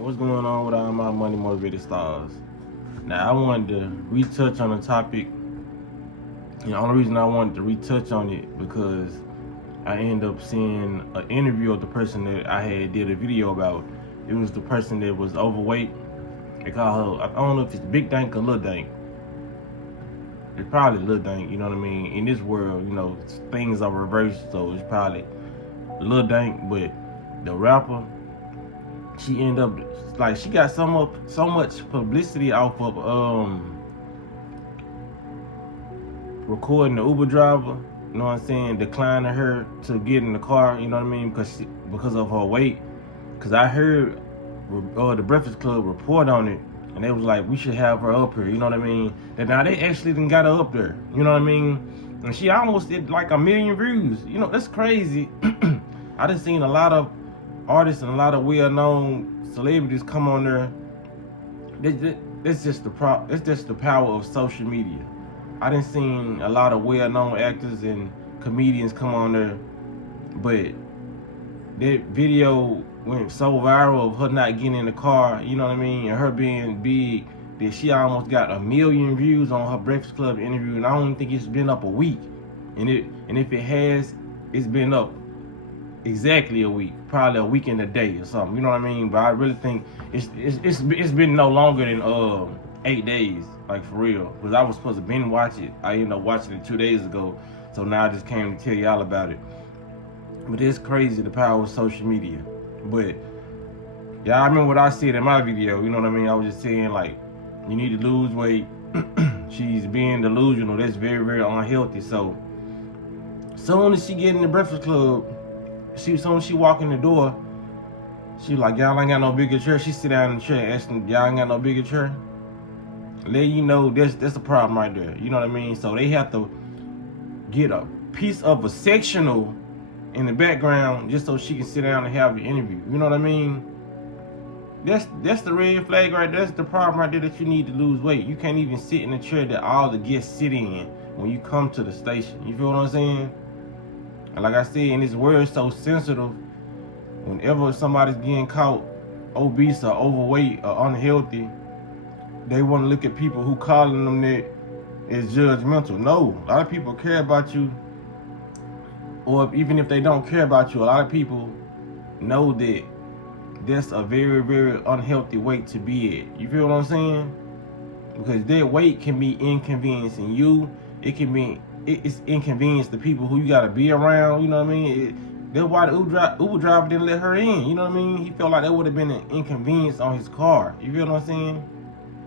What's going on with all my money motivated stars? Now I wanted to retouch on the topic. And the only reason I wanted to retouch on it because I ended up seeing an interview of the person that I had did a video about. It was the person that was overweight. They call her, I don't know if it's Big Dank or Lil Dank. It's probably Lil Dank, you know what I mean? In this world, things are reversed, so it's probably Lil Dank, but the rapper, she ended up like she got so much publicity off of recording the Uber driver, you know what I'm saying, declining her to get in the car, you know what I mean, because of her weight. Because I heard the Breakfast Club report on it, and they was like, we should have her up here, you know what I mean. And now they actually done got her up there, you know what I mean. And she almost did like 1 million views. That's crazy. I done seen a lot of artists and a lot of well-known celebrities come on there. It's just the power of social media. I done seen a lot of well-known actors and comedians come on there, but that video went so viral of her not getting in the car, you know what I mean, and her being big, that she almost got 1 million views on her Breakfast Club interview, and I don't even think it's been up a week. And if it has, it's been up exactly a week, probably a week and a day or something, you know what I mean. But I really think it's been no longer than 8 days, like for real, because I was supposed to binge watch it. I ended up watching it 2 days ago, so now I just came to tell y'all about it. But it's crazy, the power of social media. But yeah, I remember what I said in my video, you know what I mean. I was just saying, like, you need to lose weight. She's being delusional. That's very, very unhealthy. So soon as she get in the Breakfast Club, soon as she walk in the door, she like, y'all ain't got no bigger chair. She sit down in the chair and ask them, y'all ain't got no bigger chair. Let you know that's a problem right there. You know what I mean? So they have to get a piece of a sectional in the background just so she can sit down and have an interview. You know what I mean? That's the red flag right there. That's the problem right there, that you need to lose weight. You can't even sit in the chair that all the guests sit in when you come to the station. You feel what I'm saying? And like I said, in this world so sensitive, whenever somebody's getting caught obese or overweight or unhealthy, they want to look at people who calling them that as judgmental. No, a lot of people care about you. Or even if they don't care about you, a lot of people know that that's a very, very unhealthy weight to be at. You feel what I'm saying? Because that weight can be inconveniencing you. It's inconvenience to people who you gotta be around. You know what I mean? That's why the Uber driver didn't let her in. You know what I mean? He felt like that would have been an inconvenience on his car. You feel what I'm saying?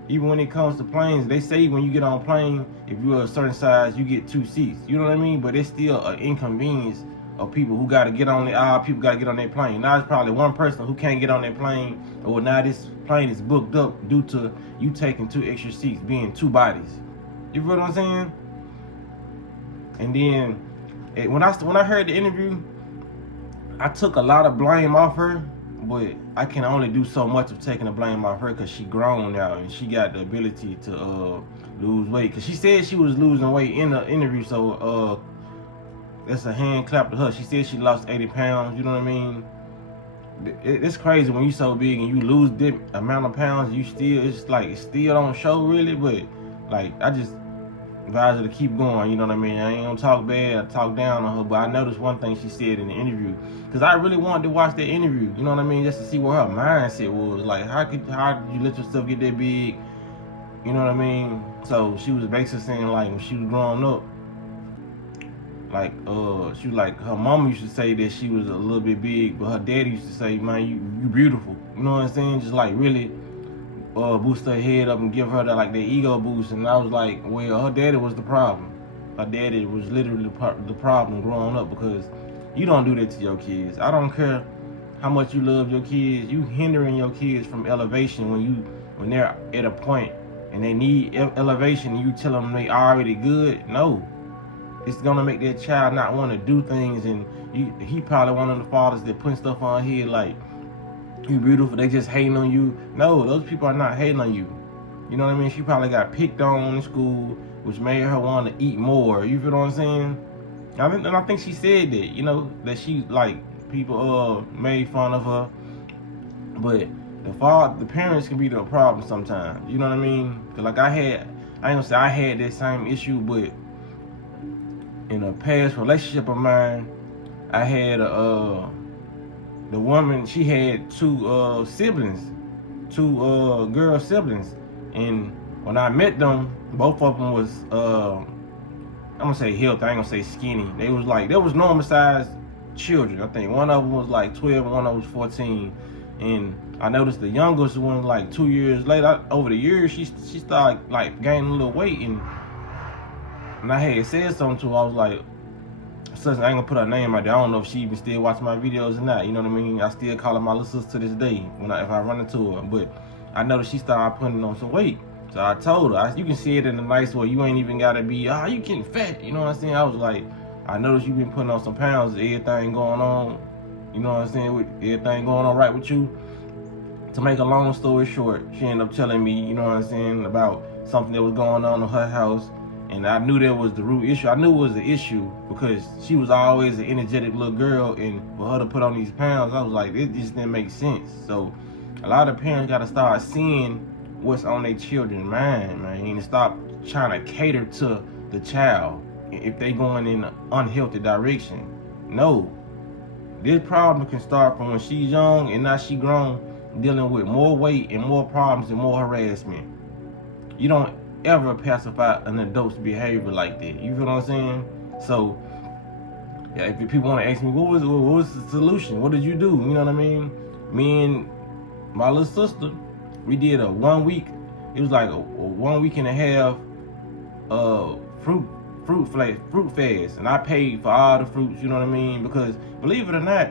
Even when it comes to planes, they say when you get on a plane, if you're a certain size, you get 2 seats. You know what I mean? But it's still an inconvenience of people who got to get on people got to get on their plane. Now it's probably one person who can't get on their plane, or now this plane is booked up due to you taking 2 extra seats, being 2 bodies. You feel what I'm saying? And then when I heard the interview, I took a lot of blame off her. But I can only do so much of taking the blame off her because she grown now and she got the ability to lose weight. Because she said she was losing weight in the interview, so that's a hand clap to her. She said she lost 80 pounds, you know what I mean? It's crazy when you so big and you lose that amount of pounds, it still don't show really, but like I just advise her to keep going, you know what I mean? I ain't gonna talk bad or talk down on her, but I noticed one thing she said in the interview, because I really wanted to watch that interview, you know what I mean, just to see what her mindset was. Like, how did you let yourself get that big? You know what I mean? So she was basically saying, like, when she was growing up, like, she was like, her mama used to say that she was a little bit big, but her daddy used to say, man, you beautiful. You know what I'm saying? Just like really boost her head up and give her that ego boost. And I was like, well, her daddy was the problem. Her daddy was literally the problem growing up, because you don't do that to your kids. I don't care how much you love your kids. You hindering your kids from elevation when they're at a point and they need elevation, and you tell them they already good. No, it's gonna make that child not want to do things. And he probably one of the fathers that putting stuff on head like, you beautiful, they just hating on you. No, those people are not hating on you. You know what I mean? She probably got picked on in school, which made her want to eat more. You feel what I'm saying? And I think she said that, that she, like, people made fun of her. But the parents can be the problem sometimes. You know what I mean? Cause like I ain't gonna say I had that same issue, but in a past relationship of mine, I had the woman. She had two siblings, two girl siblings, and when I met them, both of them was I'm gonna say healthy. I ain't gonna say skinny. They was normal sized children. I think one of them was like 12, and one of them was 14. And I noticed the youngest one, like 2 years later, over the years, she started like gaining a little weight, and I had said something to her. I was like, "Sis, I ain't gonna put her name out there. I don't know if she even still watching my videos or not. You know what I mean? I still call her my little sister to this day if I run into her. But I noticed she started putting on some weight. So I told her, you can see it in a nice way. You ain't even gotta be, you getting fat. You know what I'm saying? I was like, I noticed you been putting on some pounds. Everything going on. You know what I'm saying? With everything going on right with you. To make a long story short, she ended up telling me, you know what I'm saying, about something that was going on in her house. And I knew that was the root issue. I knew it was the issue because she was always an energetic little girl. And for her to put on these pounds, I was like, it just didn't make sense. So a lot of parents got to start seeing what's on their children's mind, man, and stop trying to cater to the child if they going in an unhealthy direction. No. This problem can start from when she's young and now she grown, dealing with more weight and more problems and more harassment. You don't ever pacify an adult's behavior like that. You feel what I'm saying? So, yeah, if people want to ask me, what was the solution? What did you do? You know what I mean? Me and my little sister, we did a 1 week. It was like a 1 week and a half fruit fast, and I paid for all the fruits. You know what I mean? Because believe it or not,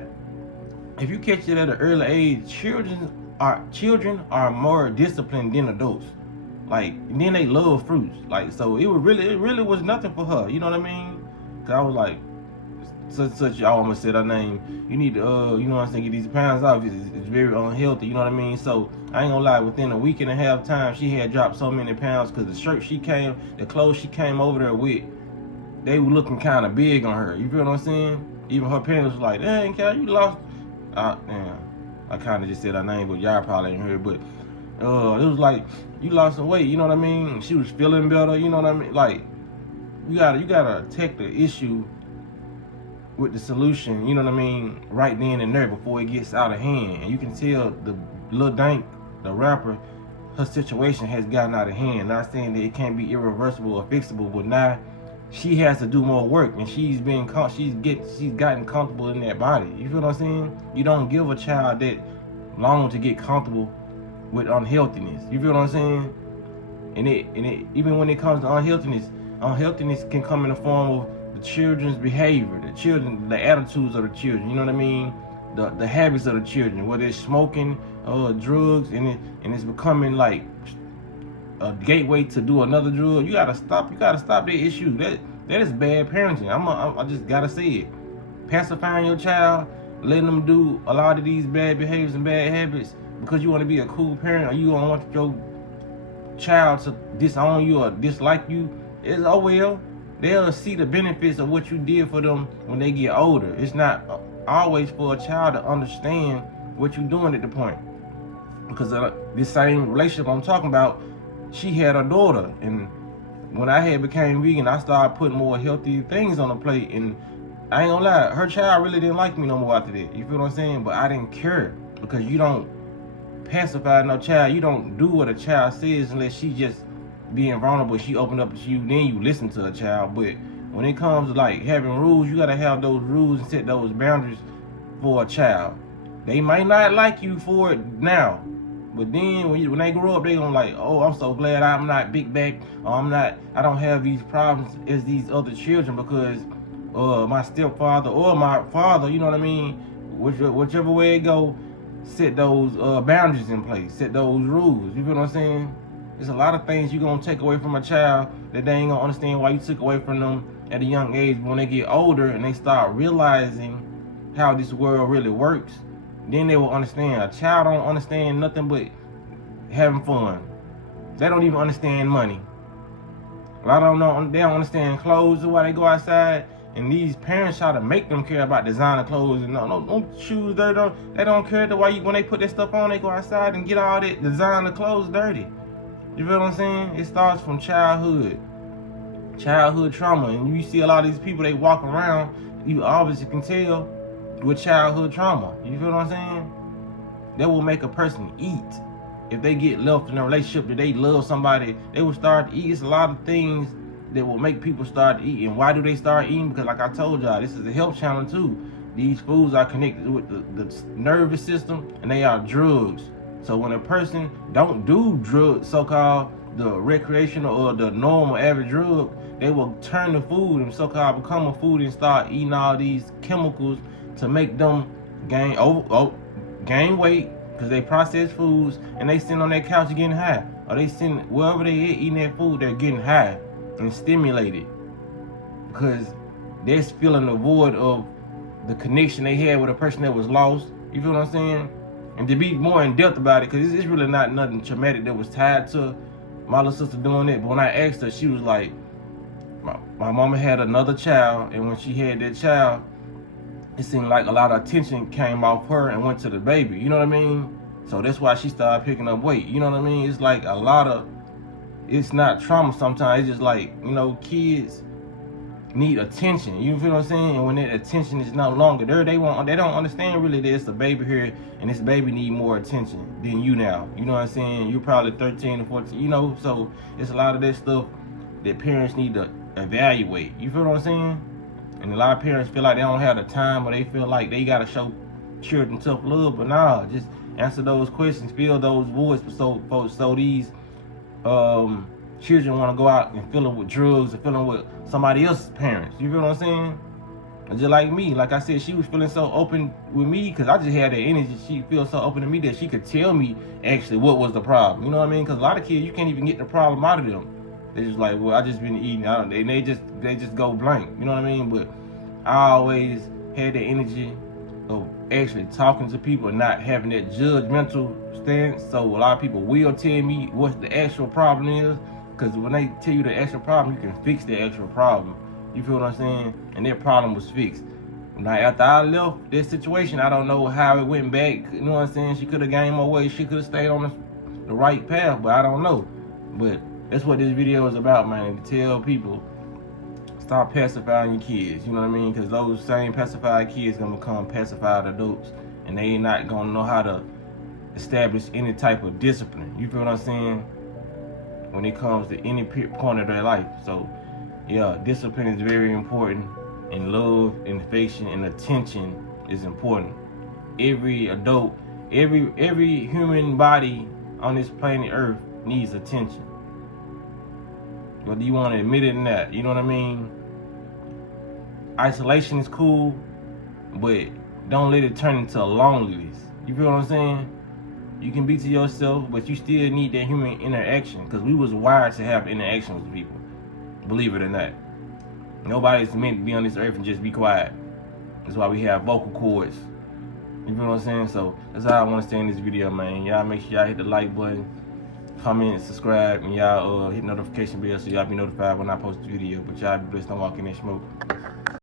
if you catch it at an early age, children are more disciplined than adults. Like, then they love fruits. Like, so it really was nothing for her. You know what I mean? Cause I was like, such I almost said her name. You need to, you know what I'm saying, get these pounds off. It's very unhealthy. You know what I mean? So I ain't gonna lie. Within a week and a half time, she had dropped so many pounds because the clothes she came over there with, they were looking kind of big on her. You feel what I'm saying? Even her parents was like, "Dang, Cal, you lost." Damn. I kind of just said her name, but y'all probably ain't heard. But it was like, you lost some weight. You know what I mean? She was feeling better. You know what I mean? Like, you gotta attack the issue with the solution, you know what I mean, right then and there before it gets out of hand. And you can tell the Lil Dank, the rapper, her situation has gotten out of hand. Not saying that it can't be irreversible or fixable, but now she has to do more work, and she's gotten comfortable in that body. You feel what I'm saying? You don't give a child that long to get comfortable with unhealthiness. You feel what I'm saying? And it even when it comes to unhealthiness can come in the form of the children's behavior, the attitudes of the children, you know what I mean? The habits of the children, whether it's smoking, drugs, and it's becoming like a gateway to do another drug. You gotta stop that issue. That is bad parenting. I just gotta say it. Pacifying your child, letting them do a lot of these bad behaviors and bad habits because you want to be a cool parent, or you don't want your child to disown you or dislike you. It's well. They'll see the benefits of what you did for them when they get older. It's not always for a child to understand what you're doing at the point. Because this same relationship I'm talking about, she had a daughter. And when I had became vegan, I started putting more healthy things on the plate. And I ain't gonna lie, her child really didn't like me no more after that. You feel what I'm saying? But I didn't care, because you don't pacify no child. You don't do what a child says unless she just being vulnerable. She opened up to you, then you listen to a child. But when it comes to like having rules, you gotta have those rules and set those boundaries for a child. They might not like you for it now, but then when they grow up, they gonna like, oh, I'm so glad I'm not big back, or I don't have these problems as these other children because my stepfather or my father, you know what I mean? Whichever way it go, set those boundaries in place, set those rules. You feel what I'm saying? There's a lot of things you're going to take away from a child that they ain't going to understand why you took away from them at a young age. But when they get older and they start realizing how this world really works, then they will understand. A child don't understand nothing but having fun. They don't even understand money. A lot of them they don't understand clothes or why they go outside. And these parents try to make them care about designer clothes and no shoes dirty. They don't care when they put that stuff on, they go outside and get all that designer clothes dirty. You feel what I'm saying? It starts from childhood trauma. And you see a lot of these people, they walk around, you obviously can tell with childhood trauma. You feel what I'm saying? That will make a person eat. If they get left in a relationship that they love somebody, they will start to eat. It's a lot of things that will make people start eating. Why do they start eating? Because like I told y'all, this is a health channel too. These foods are connected with the nervous system, and they are drugs. So when a person don't do drugs, so-called the recreational or the normal average drug, they will turn the food and so-called become a food and start eating all these chemicals to make them gain weight, because they process foods, and they sitting on that couch getting high, or they sitting wherever they eating that food, they're getting high and stimulated because they're feeling the void of the connection they had with a person that was lost. You feel what I'm saying? And to be more in depth about it, because it's really not nothing traumatic that was tied to my little sister doing it. But when I asked her, she was like, my mama had another child, and when she had that child, it seemed like a lot of attention came off her and went to the baby. You know what I mean? So that's why she started picking up weight. You know what I mean? It's like a lot of, it's not trauma sometimes. It's just like, kids need attention. You feel what I'm saying? And when that attention is no longer there, they don't understand really that it's a baby here, and this baby need more attention than you now. You know what I'm saying? You're probably 13 or 14, so it's a lot of that stuff that parents need to evaluate. You feel what I'm saying? And a lot of parents feel like they don't have the time, or they feel like they gotta show children tough love. But nah, just answer those questions, fill those voids, so these children want to go out and fill them with drugs and fill them with somebody else's parents. You feel what I'm saying? And just like me, like I said, she was feeling so open with me because I just had that energy. She feels so open to me that she could tell me actually what was the problem. You know what I mean? Because a lot of kids, you can't even get the problem out of them. They're just like, well, I just been eating. They just go blank. You know what I mean? But I always had the energy of actually talking to people and not having that judgmental stance. So a lot of people will tell me what the actual problem is, because when they tell you the actual problem, you can fix the actual problem. You feel what I'm saying? And that problem was fixed. Now, after I left this situation, I don't know how it went back. You know what I'm saying? She could have gained more weight. She could have stayed on the right path, but I don't know. But that's what this video is about, man. To tell people, stop pacifying your kids. You know what I mean? Because those same pacified kids going to become pacified adults, and they ain't not going to know how to establish any type of discipline. You feel what I'm saying? When it comes to any point of their life. So, yeah, discipline is very important, and love and affection and attention is important. Every adult, every human body on this planet Earth needs attention. Whether you want to admit it or not, you know what I mean? Isolation is cool, but don't let it turn into loneliness. You feel what I'm saying? You can be to yourself, but you still need that human interaction, because we was wired to have interaction with people. Believe it or not. Nobody's meant to be on this earth and just be quiet. That's why we have vocal cords. You feel what I'm saying? So that's how I want to stay in this video, man. Y'all make sure y'all hit the like button, comment, subscribe, and y'all hit notification bell so y'all be notified when I post the video. But y'all be blessed, don't walk in that smoke.